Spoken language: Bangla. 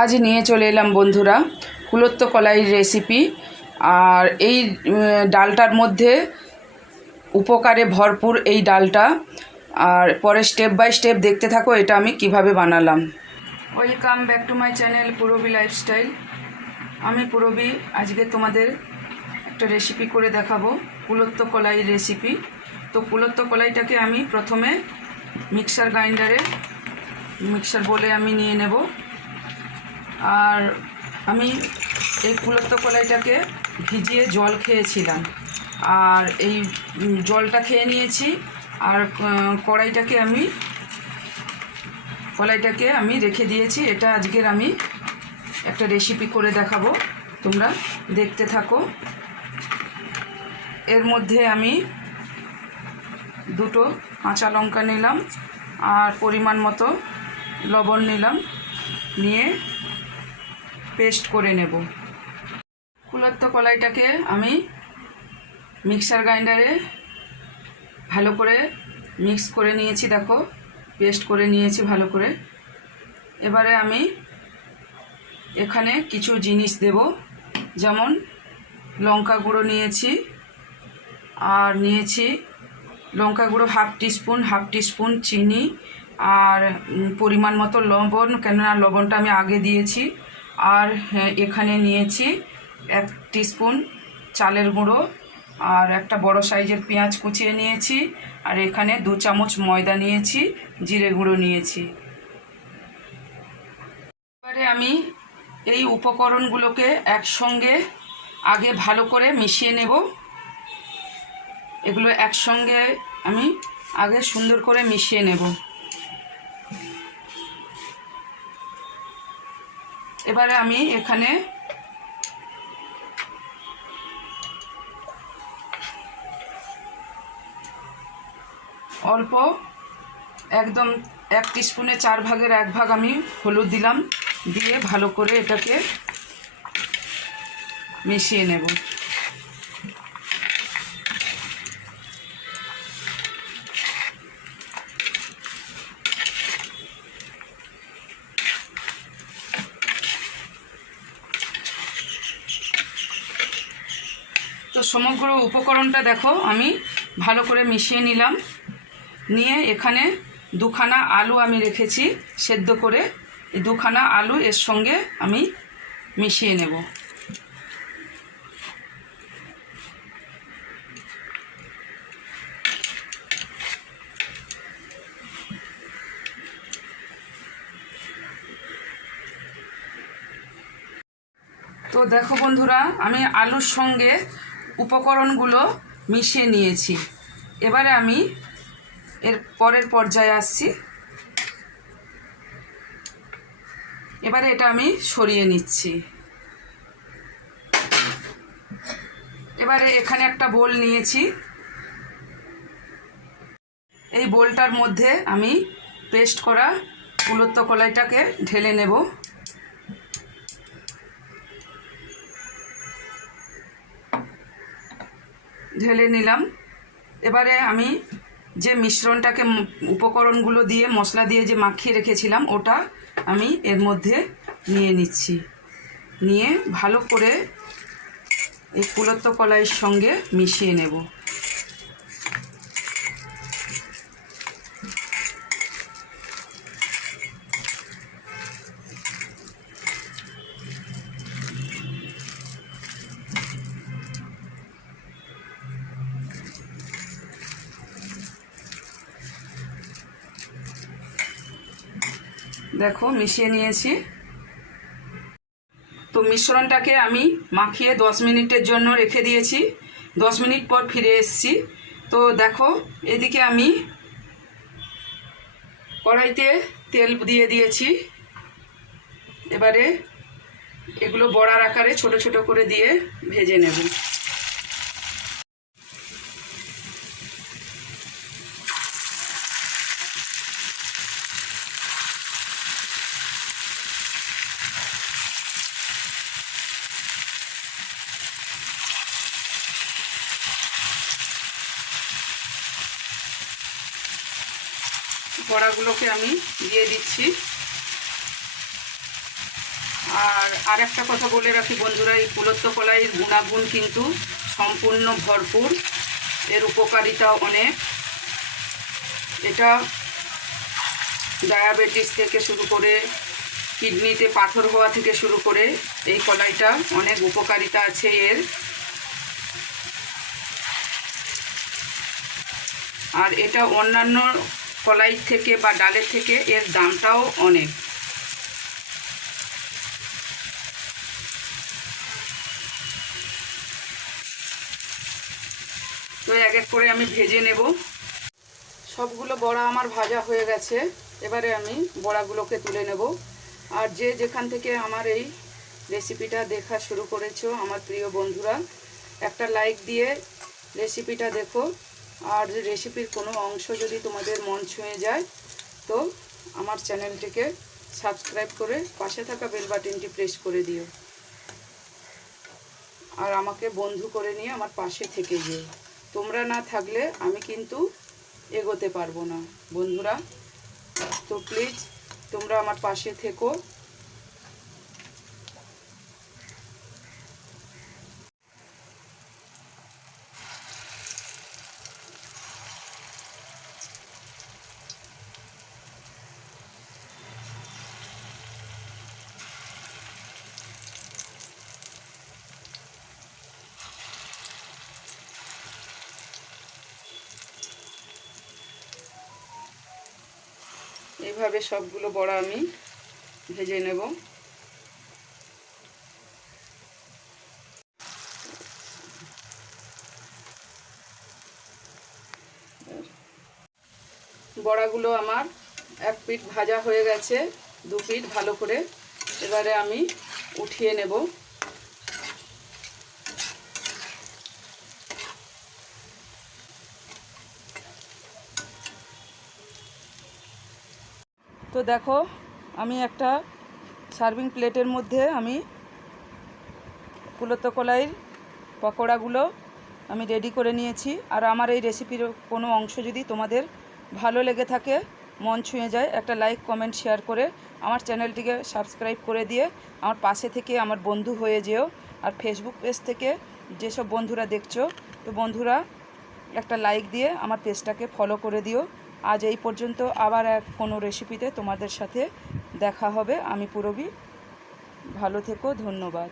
আজ নিয়ে চলে এলাম বন্ধুরা কুলত্ত কলাইয়ের রেসিপি আর এই ডালটার মধ্যে উপকারে ভরপুর এই ডালটা। আর পরে স্টেপ বাই স্টেপ দেখতে থাকো এটা আমি কীভাবে বানালাম। Welcome back to my channel Purabi lifestyle আমি পুরবি আজকে তোমাদের একটা রেসিপি করে দেখাবো কুলত্ত কলাই রেসিপি তো কুলত্ত কলাইটাকে আমি প্রথমে মিক্সার গ্রাইন্ডারে মিক্সার বলে আমি নিয়ে নেব। আর আমি এই কুলত্ত কলাইটাকে ভিজিয়ে জল খেয়েছিলাম। আর এই জলটা খেয়ে নিয়েছি। আর কড়াইটাকে আমি, কলাইটাকে আমি রেখে দিয়েছি। এটা আজকের আমি একটা রেসিপি করে দেখাবো। তোমরা দেখতে থাকো। এর মধ্যে আমি দুটো কাঁচা লঙ্কা নিলাম। আর পরিমাণ মতো লবণ নিলাম। নিয়ে পেস্ট করে নেব। কুলত্ত কলাইটাকে আমি মিক্সার গ্রাইন্ডারে ভালো করে মিক্স করে নিয়েছি, দেখো পেস্ট করে নিয়েছি ভালো করে। এবারে আমি এখানে কিছু জিনিস দেব, যেমন লঙ্কা গুঁড়ো নিয়েছি, আর নিয়েছি লঙ্কা গুঁড়ো হাফ টিস্পুন হাফ টিস্পুন চিনি, আর পরিমাণ মতো লবণ, কেননা লবণটা আমি আগে দিয়েছি। আর হ্যাঁ, এখানে নিয়েছি এক টিস্পুন চালের গুঁড়ো আর একটা বড় সাইজের পেঁয়াজ কুচিয়ে নিয়েছি আর এখানে দু চামচ ময়দা নিয়েছি জিরে গুঁড়ো নিয়েছি। এবারে আমি এই উপকরণগুলোকে একসঙ্গে আগে ভালো করে মিশিয়ে নেব। এগুলো একসঙ্গে আমি আগে সুন্দর করে মিশিয়ে নেব। এবারে আমি এখানে অল্প একদম এক স্পুনে চার ভাগের এক ভাগ আমি হলুদ দিলাম, দিয়ে ভালো করে এটাকে মিশিয়ে নেব। সমগ্র উপকরণটা দেখো, আমি ভালো করে মিশিয়ে নিলাম। নিয়ে এখানে দুখানা আলু আমি রেখেছি, সেদ্ধ করে। এই দুখানা আলু এর সঙ্গে আমি মিশিয়ে নেব। তো দেখো বন্ধুরা, আমি আলুর সঙ্গে উপকরণগুলো মিশিয়ে নিয়েছি। এবারে আমি এর পরের পর্যায়ে আসছি। এবারে এটা আমি সরিয়ে নিচ্ছি। এবারে এখানে একটা বোল নিয়েছি। এই বোলটার মধ্যে আমি পেস্ট করা কুলত্ত কলাইটাকে ঢেলে নেব। ঢেলে নিলাম। এবারে আমি যে মিশ্রণটাকে উপকরণগুলো দিয়ে, মশলা দিয়ে যে মাখিয়ে রেখেছিলাম, ওটা আমি এর মধ্যে নিয়ে নিচ্ছি। নিয়ে ভালো করে এই কুলত্ত কলাইয়ের সঙ্গে মিশিয়ে নেব। দেখো, মিশিয়ে নিয়েছি। তো মিশ্রণটাকে আমি মাখিয়ে দশ মিনিটের জন্য রেখে দিয়েছি। দশ মিনিট পর ফিরে এসেছি। তো দেখো, এদিকে আমি কড়াইতে তেল দিয়ে দিয়েছি। এবারে এগুলো বড়ার আকারে ছোট ছোট করে দিয়ে ভেজে নেব। বড়াগুলোকে আমি দিয়ে দিচ্ছি। আর আর একটা কথা বলে রাখি বন্ধুরা, এই কুলত্ব কলাইয়ের গুণাগুণ কিন্তু সম্পূর্ণ ভরপুর। এর উপকারিতা অনেক। এটা ডায়াবেটিস থেকে শুরু করে কিডনিতে পাথর হওয়া থেকে শুরু করে এই কলাইটা অনেক উপকারিতা আছে এর। আর এটা অন্যান্য কলাই থেকে বা ডালের থেকে এর দামটাও অনেক। তো এক এক করে আমি ভেজে নেব। সবগুলো বড়া আমার ভাজা হয়ে গেছে। এবারে আমি বড়াগুলোকে তুলে নেব। আর যে যেখান থেকে আমার এই রেসিপিটা দেখা শুরু করেছ, আমার প্রিয় বন্ধুরা, একটা লাইক দিয়ে রেসিপিটা দেখো। আর রেসিপির কোনো অংশ যদি তোমাদের মন ছুঁয়ে যায়, তো আমার চ্যানেলটিকে সাবস্ক্রাইব করে পাশে থাকা বেল বাটনটি প্রেস করে দিও। আর আমাকে বন্ধু করে নিয়ে আমার পাশে থেকে যেও। তোমরা না থাকলে আমি কিন্তু এগোতে পারব না। বন্ধুরা, তো প্লিজ তোমরা আমার পাশে থেকো। এইভাবে সবগুলো বড়া আমি ভেজে নেব। বড়াগুলো আমার এক পিঠ ভাজা হয়ে গেছে, দু পিঠ ভালো করে। এবারে আমি উঠিয়ে নেব। তো দেখো, আমি একটা সার্ভিং প্লেটের মধ্যে আমি কুলতো কলাইয়ের পকোড়াগুলো আমি রেডি করে নিয়েছি। আর আমার এই রেসিপির কোনো অংশ যদি তোমাদের ভালো লেগে থাকে, মন ছুঁয়ে যায়, একটা লাইক কমেন্ট শেয়ার করে আমার চ্যানেলটিকে সাবস্ক্রাইব করে দিয়ে আমার পাশে থেকে আমার বন্ধু হয়ে যেও। আর ফেসবুক পেজ থেকে যেসব বন্ধুরা দেখছ, তো বন্ধুরা একটা লাইক দিয়ে আমার পেজটাকে ফলো করে দিও। আজ এই পর্যন্ত আবার এক কোনো রেসিপিতে তোমাদের সাথে দেখা হবে। আমি পুরবি, ভালো থেকো, ধন্যবাদ।